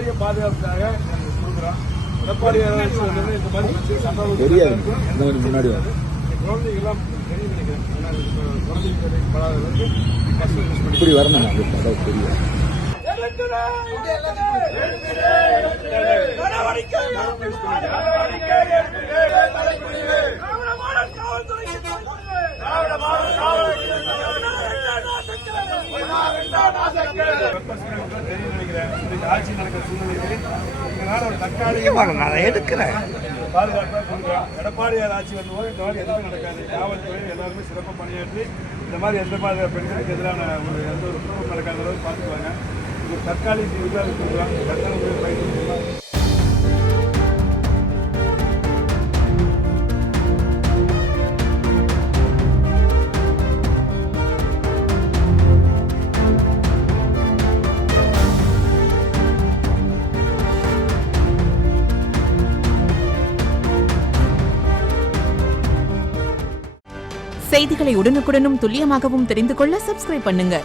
எடப்பாடியை பாதுகாப்புக்காக கொடுக்குறோம். எடப்பாடியார் வந்து இந்த மாதிரி முன்னாடி குழந்தைகள்லாம் தெரிய நினைக்கிறேன். குழந்தைகளுக்கு படாத அளவுக்கு இப்படி வரணும் தெரியும். ஆட்சி நடக்கிற சூழ்நிலையிலே ஒரு தக்காளி எடுக்கிறேன் பாதுகாப்பாக கொடுக்குறோம். எடப்பாடியார் ஆட்சி வந்தபோது இந்த மாதிரி எதுவும் நடக்காது. காவல்துறை எல்லாருமே சிறப்பாக பணியாற்றி இந்த மாதிரி எந்த மாதிரி பெண்களுக்கு எதிரான எந்த ஒரு குற்றம் நடக்காத அளவுக்கு பார்த்துக்குவாங்க. இது தற்காலிக கொடுக்குறோம். தற்காலிக பயிர் செய்திகளை உடனுக்குடனும் துல்லியமாகவும் தெரிந்து கொள்ள சப்ஸ்கிரைப் பண்ணுங்க.